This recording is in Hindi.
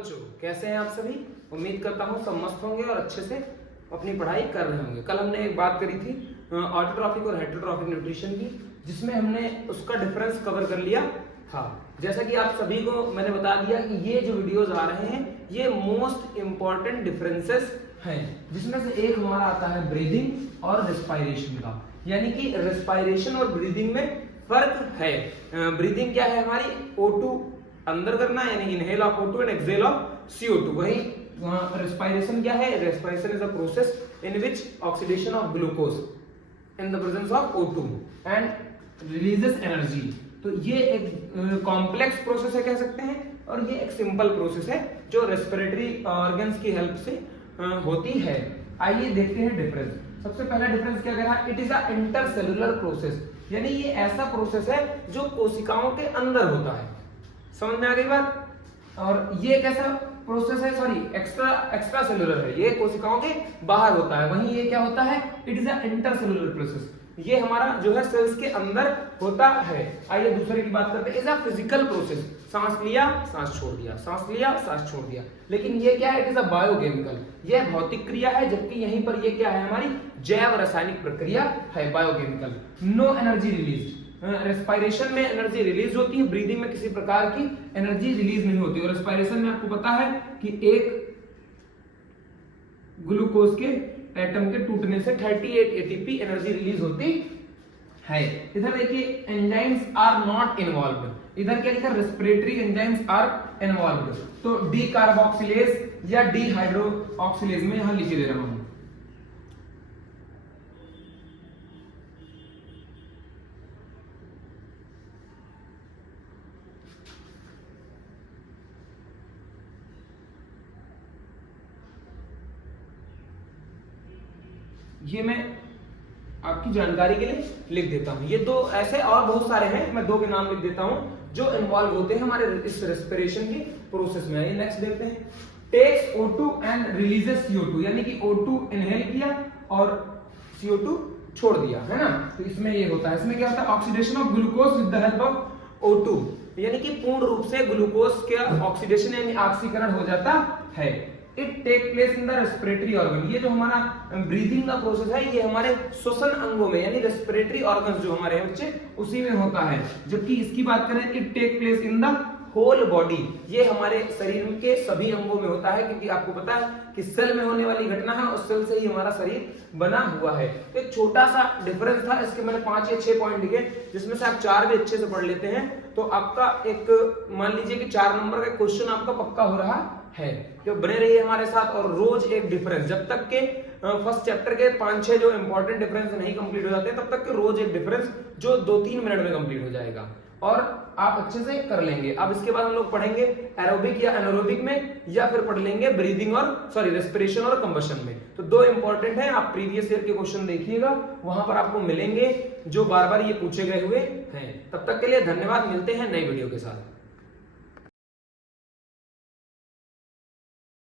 बच्चों, कैसे हैं आप सभी। उम्मीद करता हूँ सब मस्त होंगे और अच्छे से अपनी पढ़ाई कर रहे होंगे। कल हमने एक बात करी थी ऑटोट्रॉफिक और हेटेरोट्रॉफिक न्यूट्रिशन की, जिसमें हमने उसका डिफरेंस कवर कर लिया था। जैसा कि आप सभी को मैंने बता दिया कि ये जो वीडियोस आ रहे हैं ये मोस्ट इंपॉर्टेंट डिफरेंसेस हैं, जिसमें से एक हमारा आता है ब्रीदिंग और रेस्पिरेशन का। यानी कि रेस्पिरेशन और ब्रीदिंग में फर्क है। ब्रीदिंग क्या है हमारी, O2 अंदर करना यानी inhale of O2 and exhale of CO2। वही रेस्पिरेशन क्या है, respiration is a process in which oxidation of glucose in the presence of O2 and releases energy. तो ये एक कॉम्प्लेक्स प्रोसेस है कह सकते हैं, और ये एक सिंपल प्रोसेस है जो रेस्पिरेटरी ऑर्गन्स की हेल्प से होती है। आइए देखते हैं डिफरेंस। सबसे पहला डिफरेंस क्या कह रहा है, it is a intercellular process. यानी ये ऐसा प्रोसेस है जो कोशिकाओं के अंदर होता है। समझ में आ गई बात। और ये कैसा प्रोसेस है, सॉरी एक्स्ट्रा सेलुलर है, ये कोशिकाओं के बाहर होता है। वहीं ये क्या होता है, it is a intercellular process, ये हमारा जो है सेल्स के अंदर होता है। आइए दूसरे की बात करते हैं, इज अ फिजिकल प्रोसेस। सांस लिया सांस छोड़ दिया, सांस लिया सांस छोड़ दिया। लेकिन ये क्या है, इट इज अ बायोकेमिकल, ये भौतिक क्रिया है, जबकि यहीं पर ये क्या है, हमारी जैव रासायनिक प्रक्रिया है, biochemical. No energy release. Respiration में एनर्जी रिलीज होती है, ब्रीदिंग में किसी प्रकार की एनर्जी रिलीज नहीं होती। और रेस्पिरेशन में आपको पता है कि एक ग्लूकोज के एटम के टूटने से 38 ATP एनर्जी रिलीज होती है। इधर देखिए एंजाइम्स आर नॉट इन्वॉल्व्ड, इधर क्या लिखा, रेस्पिरेटरी एंजाइम्स आर इन्वॉल्व्ड। तो डी कार्बोक्सिलेज या डी हाइड्रोक्सिलेज में यहां लिखे दे रहा हूं। ये मैं आपकी जानकारी के लिए लिख देता हूं। ये दो ऐसे और बहुत सारे हैं, मैं दो के नाम लिख देता हूं जो इन्वॉल्व होते हैं हमारे इस रेस्पिरेशन की प्रोसेस में। आइए नेक्स्ट देखते हैं। Takes O2 and releases CO2, यानी कि O2 इनहेल किया और CO2 छोड़ दिया, है ना। तो इसमें ये होता है, इसमें क्या होता है, oxidation of glucose with the help of O2, यानी कि पूर्ण रूप से ग्लूकोज का ऑक्सीडेशन यानी ऑक्सीकरण हो जाता है। It take place in the respiratory organ. ये जो हमारा ब्रीदिंग का प्रोसेस है ये हमारे श्वसन अंगों में यानी रेस्पिरेटरी ऑर्गन्स जो हमारे हैं बच्चे उसी में होता है। जबकि इसकी बात करें, it take place in the whole body, ये हमारे शरीर के सभी अंगों में होता है, क्योंकि आपको पता है कि सेल में होने वाली घटना है और सेल से ही हमारा शरीर बना हुआ है। एक छोटा सा डिफरेंस था, इसके मैंने 5 या 6 पॉइंट लिखे, जिसमें से आप 4 भी अच्छे से पढ़ लेते हैं तो आपका एक मान लीजिए कि 4 नंबर का क्वेश्चन आपका पक्का हो रहा है। जो बने रहिए हमारे साथ और रोज एक डिफरेंस, जब तक के फर्स्ट चैप्टर के 5-6 जो इंपॉर्टेंट डिफरेंस नहीं कंप्लीट हो जाते तब तक के रोज एक डिफरेंस जो 2-3 मिनट में कंप्लीट हो जाएगा और आप अच्छे से कर लेंगे। अब इसके बाद हम लोग पढ़ेंगे एरोबिक या एनारोबिक में, या फिर पढ़ लेंगे ब्रीदिंग और सॉरी रेस्पिरेशन और कंबशन में। तो दो इंपॉर्टेंट है, आप प्रीवियस ईयर के क्वेश्चन देखिएगा, वहां पर आपको मिलेंगे जो बार बार ये पूछे गए हुए हैं। तब तक के लिए धन्यवाद, मिलते हैं नई वीडियो के साथ।